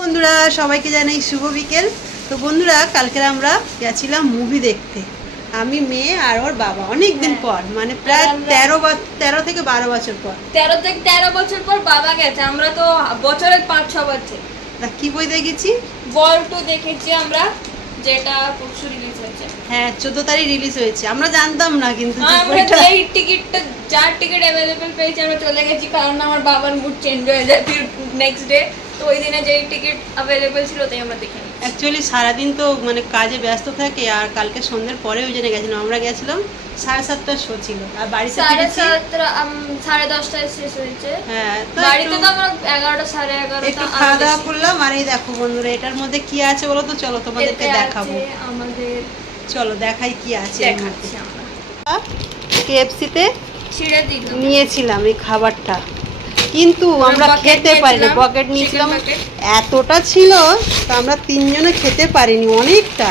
বন্ধুরা সবাইকে জানাই শুভ বিকেল। তো বন্ধুরা কালকে আমরা গেছিলাম মুভি দেখতে, আমি মেয়ে আর ওর বাবা, অনেক দিন পর, মানে প্রায় 13 থেকে 12 বছর পর। 13 বছর পর বাবা গেছে, আমরা তো বছরে 5-6 বছর। তা কি বই দেখেছি? বল 2 দেখেছি আমরা, যেটা পরশু রিলিজ হয়েছে। হ্যাঁ 14 তারিখ রিলিজ হয়েছে, আমরা জানতাম না কিন্তু আমরা এই টিকিটটা, যার টিকিট অ্যাভেলেবল পেয়েছি আমরা চলে গেছি, কারণ আমার বাবার মুড চেঞ্জ হয়ে যায় নেক্সট ডে। তো ওই দিনে যেই টিকিট অ্যাভেলেবল ছিল তাই আমরা দেখে নিই। অ্যাকচুয়ালি সারাদিন তো মানে কাজে ব্যস্ত থাকে, আর কালকে সন্ধ্যের পরে ওই জন্য গেছিলাম। আমরা গেছিলাম 7:30টার শো ছিল, আর বাড়িতে 10:30টায় শেষ হয়েছে। হ্যাঁ বাড়িতে তো আমরা 11টা 11:30 একটু খাওয়া দাওয়া করলাম। আর এই দেখো বন্ধুরা, এটার মধ্যে কি আছে বলো তো, চলো তোমাদেরকে দেখাবো। আমাদের চলো দেখাই কি আছে। দেখাচ্ছি আমরা। কেএফসিতে ছিঁড়ে দিলাম, নিয়েছিলাম এই খাবারটা, কিন্তু আমরা খেতে পারিনি। পকেট নিয়েছিলাম, এতটা ছিল তো আমরা 3 জনে খেতে পারিনি, অনেকটা।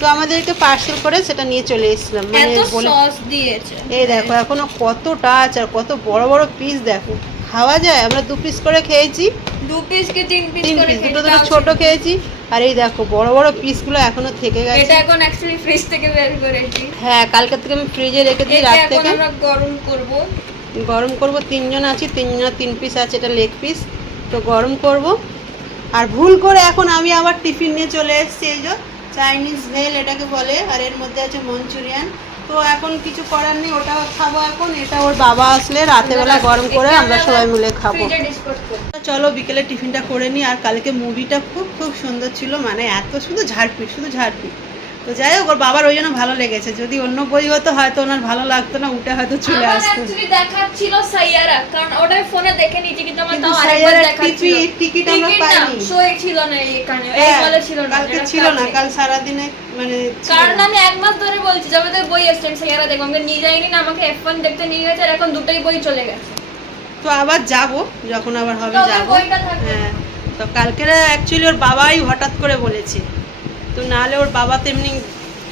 তো আমাদেরকে পার্সেল করে সেটা নিয়ে চলে এসেছিলাম। মানে বলে সস দিয়েছে, এই দেখো এখনো কতটা আছে, আর কত বড় বড় পিস দেখো। খাওয়া যায়? আমরা 2 পিস করে খেয়েছি, 2 পিস কি 3 পিস করে, দুটো দুটো ছোট খেয়েছি। আর এই দেখো বড় বড় পিসগুলো এখনো থেকে গেছে। এটা এখন অ্যাকচুয়ালি ফ্রিজ থেকে বের করেছি। হ্যাঁ কালকে থেকে আমি ফ্রিজে রেখে দিই, রাত থেকে আমরা গরম করব। 3 জন আছি, 3 জনের 3 পিস আছে, এটা লেগ পিস, তো গরম করব। আর ভুল করে এখন আমি আবার টিফিন নিয়ে চলে এসেছি, এই যে চাইনিজ ভেল এটাকে বলে, আর এর মধ্যে আছে মঞ্চুরিয়ান। তো এখন কিছু করার নেই, ওটা খাবো এখন। এটা ওর বাবা আসলে রাতেবেলা গরম করে আমরা সবাই মিলে খাবো। চলো বিকেলে টিফিনটা করে নিই। আর কালকে মুভিটা খুব খুব সুন্দর ছিল, মানে এত শুধু ঝাড়পিট, শুধু ঝাড়পিট। তো যাই হোক, ওর বাবার ওই জন্য ভালো লেগেছে। যদি অন্য বই হতো হয়তো ওনার ভালো লাগতো না, উঠে হয়তো চলে আসতো। অ্যাকচুয়ালি দেখাচ্ছিল সাইয়ারা, কারণ ওটা ফোনে দেখে নিয়েছি, কিন্তু আমার তাও আরেকবার দেখাচ্ছিল। টিকিট আমরা পাইনি, শোই ছিল না এখানে, এই বলে ছিল না, কালকে ছিল না, কাল সারা দিনে মানে। কারণ আমি 1 মাস ধরে বলছি যে আমাদের বই এসেছে, সাইয়ারা দেখো, আমাকে নিয়ে যায়নি না, আমাকে F1 দেখতে নিয়ে গেছে, আর এখন দুটোই বই চলে গেছে। তো আবার যাব, যখন আবার হবে যাব। হ্যাঁ তো কালকে অ্যাকচুয়ালি ওর বাবাই হঠাৎ করে বলেছে, তো নাহলে ওর বাবা তো এমনি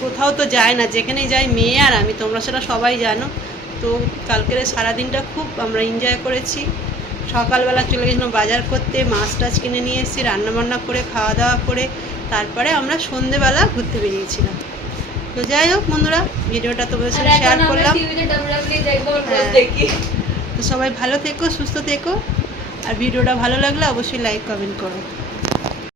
কোথাও তো যায় না, যেখানেই যাই মেয়ে আর আমি, তোমরা সেটা সবাই জানো। তো কালকের সারাদিনটা খুব আমরা এনজয় করেছি। সকালবেলা চলে গেছিলাম বাজার করতে, মাছ টাছ কিনে নিয়ে এসেছি, রান্নাবান্না করে খাওয়া দাওয়া করে তারপরে আমরা সন্ধেবেলা ঘুরতে বেরিয়েছিলাম। তো যাই হোক বন্ধুরা, ভিডিওটা তোমাদের সাথে শেয়ার করলাম। তো সবাই ভালো থেকো, সুস্থ থেকো, আর ভিডিওটা ভালো লাগলে অবশ্যই লাইক কমেন্ট করো।